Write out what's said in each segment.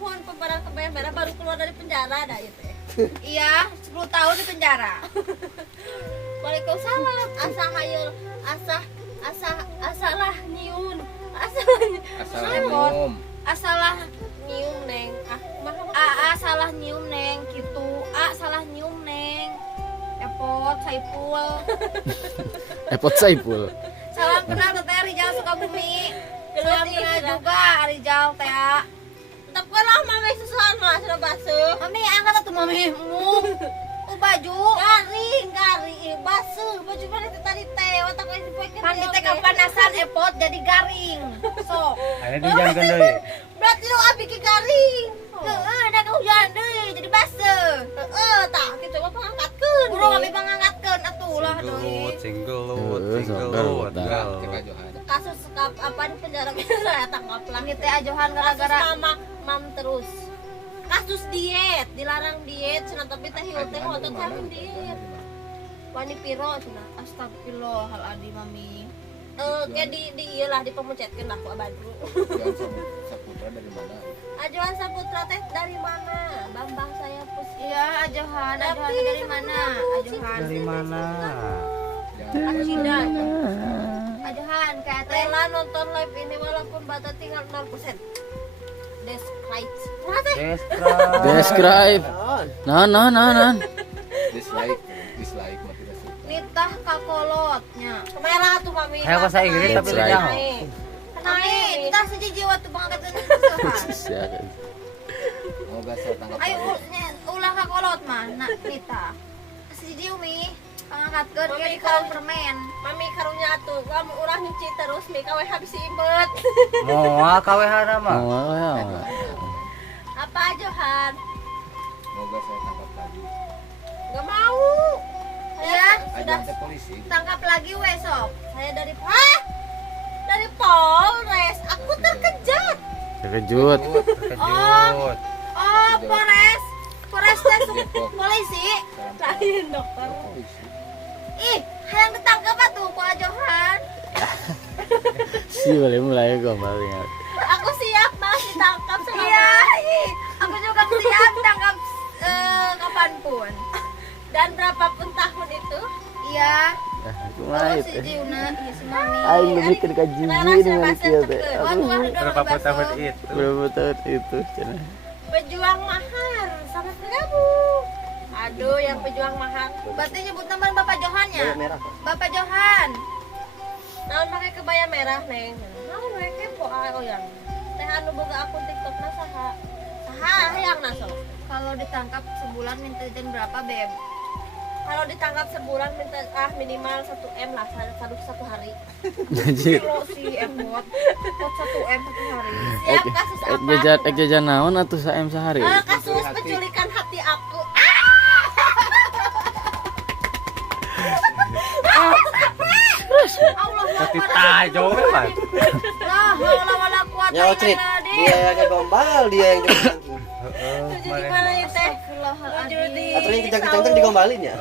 nuhun pemeran kebaya merah baru keluar dari penjara dah itu. Iya, 10 tahun di penjara. Waalaikumsalam. Asalah nyiun. Asalah Nyium neng. Kumaha mah? Aa salah nyium neng gitu. A salah nyium neng. Epot Saipul. Epot Saipul. Salam kenal Teteh Rijal Sukabumi. Salam Geus kenal ih, juga Rijal Teh. Tetep lah mami susuhan mah sudah basuh. Mami angkat atuh mami. Baju. Garing basuh. Baju mana itu tadi teh? Otak geus dipoekeun. Kan teh kepanasan epot jadi garing. Sok. Aya dijangan deui. Berarti lu abi ke garing. Heeh, ada kehujanan deui jadi baseuh. Tah kitu mah pangangkatkeun. Buru mami pangangkatkeun atuh lah deui. Singgelut. Kasus apa di penjara saya tangkap lah. Ini teh ajohan Gara-gara gara-gara mam terus. Kasus diet, dilarang diet, cenah tapi teh hieu teh hotot teh diet. Wani piro cenah. astagfirullahaladzim mami. Kayak di ieu lah dipemuncetkeun lah ku Abadru. Saputra dari mana? Ajuan Saputra teh dari mana? Bambang saya pus. Iya ajohan Tapi dari mana? Ajohan. Dari mana? Akidah. Ajohan kayak teh. Rela nonton live ini walaupun bata tinggal 0%. Describe. Mana teh? Describe. Nah. Dislike mah tidak suka. Nitah kakolotnya. Kemerah tuh mami. Hayo bahasa Inggris tapi Describe. jangan. Mami, nitah sejiwa waktu pangkatan usaha. Semoga saya tangkap Ayo lagi. ulah kakolot mah, nak nitah. Sejiwa mi, pangangkatkeun Mami, kayak di kolam permen. Mami karunya atuh, kamu urang nyuci terus mi kawe habis impet. Moal kawehana mah. Oh, ya. Apa ajohan? Semoga saya tangkap lagi. Gak mau. Ya, Sudah Ajang teh polisi. tangkap lagi wesok. saya dari dari Polres. Aku terkejut. Terkejut. Terkejut. Oh, Polres teh polisi. Lain dokter. Polisi. Ih, hayang ditangkap atuh ku ajohan. Si boleh mulai gombal ingat. Aku siap mas ditangkap sama Iya, aku juga siap tangkap kapanpun. dan berapapun tahun itu. Iya. Kumaha Oh, itu? si Jiuna, iya si Mami. Aing bikin kajian dengan itu ya teh. Berapa tahun itu? Berapa tahun itu cenah. Pejuang mahar sama bergabung. Aduh, yang pejuang mahar. Berarti nyebut nama Bapak Johan ya? Bapak Johan. Naon pakai kebaya merah neng. Naon we kepo oh yang. Teh anu boga akun TikTok na saha? Saha hayang na sok. Kalau ditangkap sebulan minta jajan berapa, Beb? Kalau ditangkap sebulan minta minimal 1M lah satu hari. Anjir. Kilo si Embot. Pot 1M satu hari. Siap kasus apa? Jajan naon atuh saem sehari? Kasus penculikan hati aku. Allah Tapi tajo kan. lah, haula wala quwata Ya, Ocit. Dia yang gombal, dia yang kencang. Tujuh di mana ya teh? Astagfirullahaladzim. Atau yang kencang-kencang digombalin ya?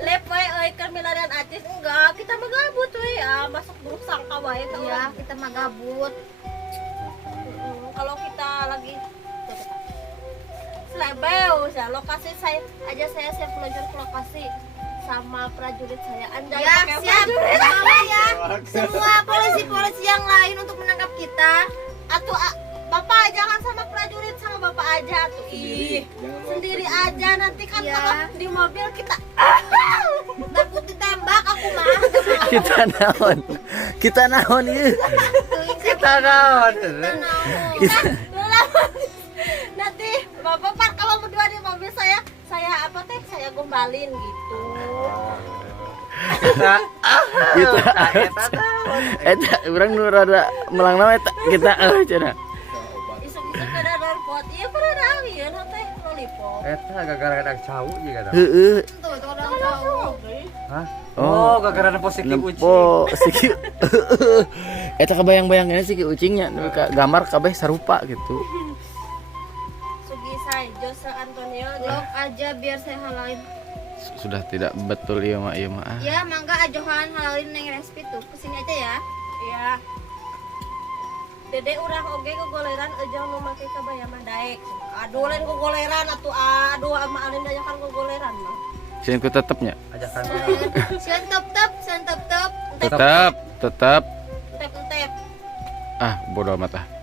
Lep we kan milarian artis enggak, kita mah gabut we masuk buruk sangka wae tau. Iya, kita mah gabut. Kalau kita lagi selebeu ya lokasi saya siap meluncur ke lokasi sama prajurit saya. Anda Ya, pakai siap. prajurit. Mama ya. Semua polisi-polisi yang lain untuk menangkap kita. Atuh Bapak jangan sama prajurit sama Bapak aja tuh. Ih, sendiri aja nanti kan Iya. kalau di mobil kita Takut ditembak aku mah. Kita naon ieu? Kita naon? nanti Bapak Pak kalau berdua di mobil saya apa teh saya gombalin gitu. Kita Eta urang nu rada melang nama eta kita cenah. Isuk-isuk kada repot. Iya pernah aweun teh lollipop. eta gara-gara ada cau juga dah. Heeh. Tuh, itu orang tahu. Hah? Oh. Oh, gara-gara ada positif uci. Nempo siki. Eta kebayang-bayangna siki ucingnya gambar kabeh sarupa gitu. Sugisai Jose Antonio Blok aja biar saya halalin. Sudah tidak betul ieu mah Ya, mangga ajohan halalin neng respi tuh. Kesini aja ya. Iya. Dede urang oge gogoleran ejang nu make kabaya mah daek. Aduh lain gogoleran atuh aduh ama alin dayakan gogoleran mah. Sieun ku tetepnya. Ajakan Sentep-tep, sentep-tep. Tetap. Tep-tep. Ah, bodoh amat ah.